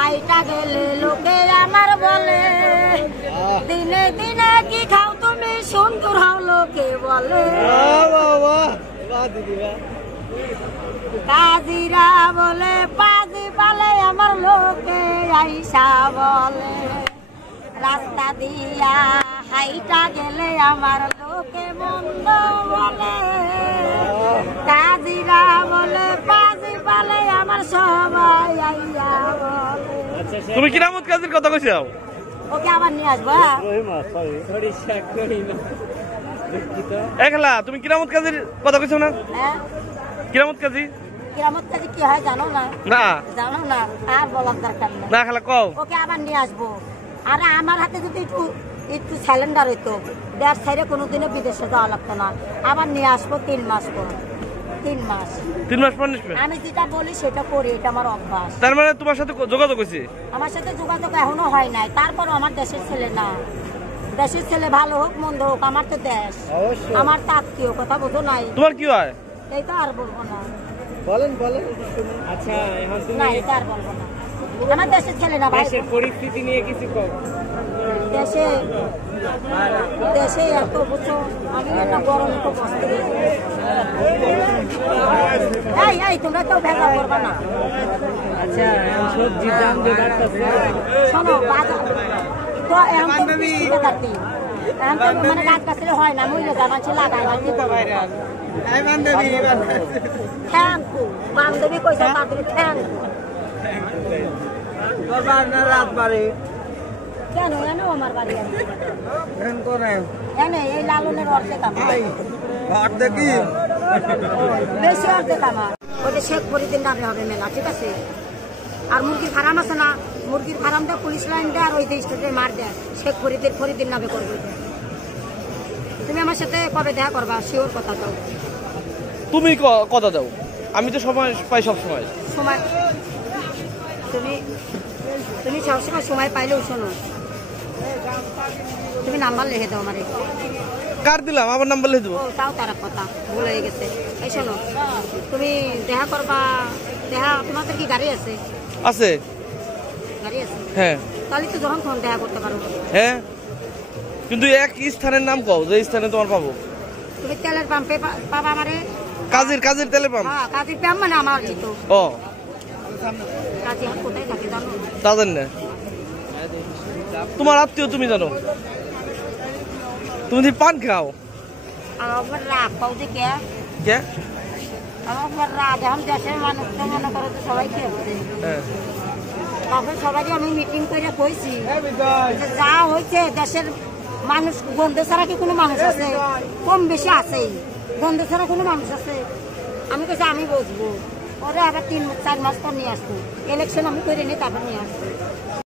হাইটা গেলে লোকে আমার বলে দিনে দিনে কি খাও তুমি সুন্দর হও লোকে বলে কাজিরা বলে পাজি পালে আমার লোকে আইসা বলে রাস্তা দিয়া হাইটা গেলে আমার লোকে মন্দ বলে কাজিরা বলে পাজি পালে আমার সবাই আইয়া বলে। তুমি কিরামত কাজীর কথা কইছো? ওকে আবার নিয়ে আসবো। একলা তুমি কিরামত কাজীর কথা কইছো না? হ্যাঁ কিরামত কাজী কিরামত কাজী কি হয় জানো না? না জানো না, আর বলার দরকার নেই। না খালা কও। ওকে আবার নিয়ে আসবো। আরে আমার হাতে যদি একটু স্যালেন্ডার হইতো, দেশ ছেড়ে কোনোদিনও বিদেশে যাওয়া লাগতো না। আবার নিয়ে আসবো 3 মাস পর। 3 মাস 3 মাস পর নিসবে? আমি যেটা বলি সেটা করি, এটা আমার অভ্যাস। তার মানে তোমার সাথে যোগাযোগ হইছে? আমার সাথে যোগাযোগ এখনো হয় নাই, তারপরও আমার দেশের ছেলে না। দেশের ছেলে ভালো হোক মন্দ হোক, আমার তো দেশ, আমার তো আত্মীয়, কথা বোঝো নাই? তোমার কি হয়? এই তো আর বলবো না। বলেন বলেন। আচ্ছা এখন তুমি না এটা আর বলবো না, আমার দেশের ছেলে না ভাই। দেশের পরিস্থিতি নিয়ে কিছু কও। দেশে এত বছর আমি একটা গরম তো বসতে এই তোমরা কেউ ভেজা করবা না। আচ্ছা এখন সবজির দাম যে বাড়তেছে, শোনো বাজার তো এখন তো বৃষ্টিতে থাকি, এখন তো মানে গাছ গাছলে হয় না, মহিলা জামাচ্ছি লাগাই না, কি করবো? থ্যাংক ইউ বান্ধবী কইছে, বান্ধবী থ্যাংক ইউ। রাত বাড়ে কেন এনো আমার বাড়ি এনে এই লালনের অর্ধেক আমার, দেখি বেশি অর্ধেক আমার। ওটা শেখ ফরিদের নামে হবে মেলা, ঠিক আছে? আর মুরগির ফার্ম আছে না, মুরগির ফার্মটা পুলিশ লাইন দেয় আর ওই যে স্টেটে মার দেয়, শেখ ফরিদের নামে করবে। তুমি আমার সাথে কবে দেখা করবা? শিওর কথা দাও। তুমি কথা দাও, আমি তো সময় পাই সব সময়। সময় তুমি সবসময় সময় পাইলেও শোনো, তুমি নাম্বার লিখে দাও আমারে। কার দিলাম? আমার নাম্বার লিখে দেবো। তাও তার কথা ভুল হয়ে গেছে। এই শোনো, তুমি দেখা করবা, দেখা তোমাদের কি গাড়ি আছে? আছে। গাড়ি আছে? হ্যাঁ। তাহলে তো যখন ফোন দেখা করতে পারো। হ্যাঁ কিন্তু এক স্থানের নাম কও, যে স্থানে তোমার পাবো। তুমি তেলের পাম্পে পাবা আমারে। কাজের তেলের পাম্প? হ্যাঁ কাজের পাম্প মানে আমার তো। ও কাজে কোথায় থাকে জানো? তা জানি না, তোমার আত্মীয় তুমি জানো। তুমি যদি পান খাও আমার রাগ পাও যে কে কে? আমার রাগ এখন দেশের মানুষ তো মনে করো তো সবাই খেয়েছে। হ্যাঁ তারপরে সবাই আমি মিটিং করে কইছি যা হয়েছে, দেশের মানুষ গন্ধ ছাড়া কি কোনো মানুষ আছে? কম বেশি আছেই, গন্ধ ছাড়া কোনো মানুষ আছে? আমি কইছি আমি বসবো, ওরা আবার 3-4 মাস পর নিয়ে আসবো, ইলেকশন আমি করে নিই, তারপর নিয়ে আসবো।